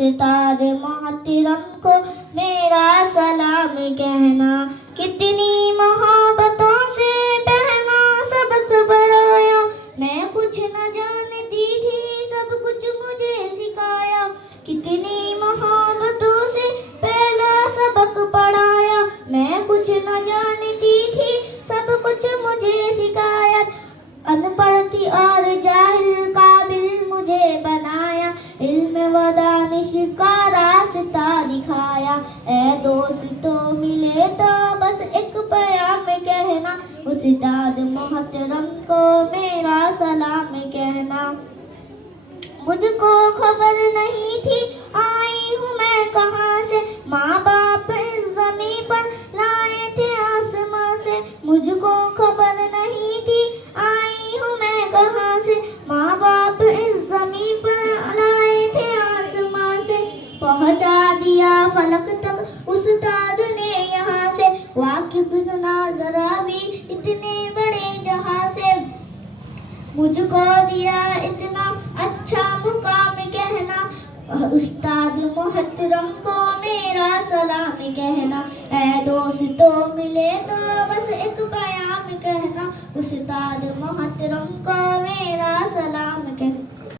استاد محترم کو میرا سلام کہنا، کتنی محبتوں سے پہنا سبق پڑھایا، میں کچھ نہ جانتی تھی سب کچھ مجھے سکھایا، کتنی محبتوں سے پہلا سبق پڑھایا، میں کچھ نہ جانتی تھی سب کچھ مجھے سکھایا، ان پڑھ تھی اور جاہل قابل مجھے بنایا، علم و دانش کا راستہ دکھایا، اے دوستو ملے تو بس ایک پیام کہنا، استاد محترم کو میرا سلام کہنا، مجھ کو خبر نہیں تھی آئی ہوں میں کہاں سے، ماں باپ اس زمین پر لائے تھے آسماں سے، مجھ کو خبر نہیں تھی آئی ہوں میں کہاں سے، ماں باپ اس زمین پر لائے تھے آسماں سے، پہنچا دیا فلک تک استاد نے یہاں سے، واقف نظر بھی اتنے بڑے جہاں سے، مجھ کو دیا اتنا اچھا مقام کہنا، استاد محترم کو میرا سلام کہنا، اے دوستو ملے تو بس ایک پیام کہنا، استاد محترم کو میرا سلام کہنا۔